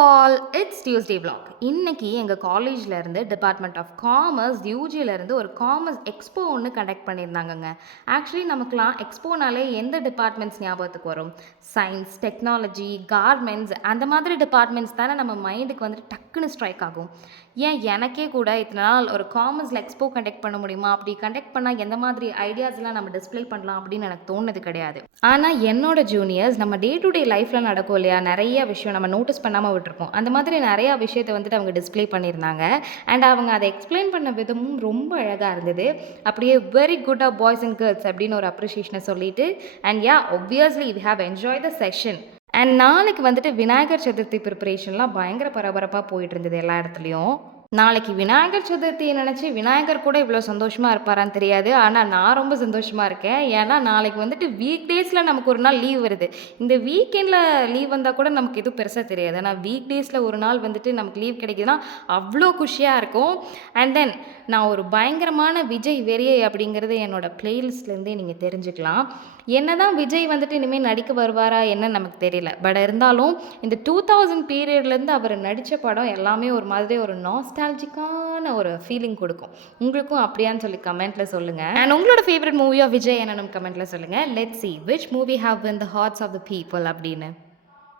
All it's Tuesday vlog. இன்னைக்கு எங்கள் காலேஜில் இருந்து டிபார்ட்மெண்ட் ஆஃப் காமர்ஸ் யூஜியிலேருந்து ஒரு காமர்ஸ் எக்ஸ்போ ஒன்று கண்டக்ட் பண்ணியிருந்தாங்கங்க. ஆக்சுவலி நமக்குலாம் எக்ஸ்போனாலே எந்த டிபார்ட்மெண்ட்ஸ் ஞாபகத்துக்கு வரும்? சயின்ஸ், டெக்னாலஜி, கார்மெண்ட்ஸ் அந்த மாதிரி டிபார்ட்மெண்ட்ஸ் தானே நம்ம மைண்டுக்கு வந்துட்டு டக்குன்னு ஸ்ட்ரைக் ஆகும். ஏன் எனக்கே கூட இத்தனை நாள் ஒரு காமர்ஸில் எக்ஸ்போ கண்டக்ட் பண்ண முடியுமா, அப்படி கண்டக்ட் பண்ணால் எந்த மாதிரி ஐடியாஸ்லாம் நம்ம டிஸ்பிளே பண்ணலாம் அப்படின்னு எனக்கு தோணுது கிடையாது. ஆனால் என்னோட ஜூனியர்ஸ் நம்ம டே டு டே லைஃப்பில் நடக்கும் இல்லையா, நிறைய விஷயம் நம்ம நோட்டீஸ் பண்ணாமல் விட்டுருப்போம். அந்த மாதிரி நிறையா விஷயத்தை வந்துட்டு அவங்க டிஸ்பிளே பண்ணியிருந்தாங்க. அண்ட் அவங்க அதை எக்ஸ்பிளைன் பண்ண விதமும் ரொம்ப அழகாக இருந்தது. அப்படியே very good boys and girls அப்படின்னு ஒரு அப்ரிஷியேஷனை சொல்லிட்டு, and yeah obviously we have enjoy the session. And நாளைக்கு வந்துட்டு விநாயகர் சதுர்த்தி ப்ரிப்பரேஷன்லாம் பயங்கர பரபரப்பாக போயிட்டு இருந்தது எல்லா இடத்துலையும். நாளைக்கு விநாயகர் சதுர்த்தியை நினச்சி விநாயகர் கூட இவ்வளோ சந்தோஷமாக இருப்பாரான்னு தெரியாது. ஆனால் நான் ரொம்ப சந்தோஷமாக இருக்கேன். ஏன்னா நாளைக்கு வந்துட்டு வீக் டேஸில் நமக்கு ஒரு நாள் லீவ் வருது. இந்த வீக்கெண்டில் லீவ் வந்தால் கூட நமக்கு எதுவும் பெருசாக தெரியாது. ஆனால் வீக் டேஸில் ஒரு நாள் வந்துட்டு நமக்கு லீவ் கிடைக்குதுன்னா அவ்வளோ குஷியாக இருக்கும். அண்ட் தென் நான் ஒரு பயங்கரமான விஜய் வெறியை அப்படிங்கிறது என்னோடய பிளேலிஸ்ட்லேருந்தே நீங்கள் தெரிஞ்சுக்கலாம். என்ன தான் விஜய் வந்துட்டு இனிமேல் நடிக்க வருவாரா என்னன்னு நமக்கு தெரியல. பட் இருந்தாலும் இந்த 2000 பீரியட்லேருந்து அவர் நடித்த படம் எல்லாமே ஒரு மாதிரி ஒரு நாஸ்டாலஜிக்கான ஒரு ஃபீலிங் கொடுக்கும். உங்களுக்கும் அப்படியான்னு சொல்லி கமெண்ட்டில் சொல்லுங்கள். அண்ட் உங்களோட ஃபேவரட் மூவி ஆஃப் விஜய் என்னன்னு கமெண்ட்டில் சொல்லுங்கள். Let's see which movie have been the hearts of the people அப்படின்னு.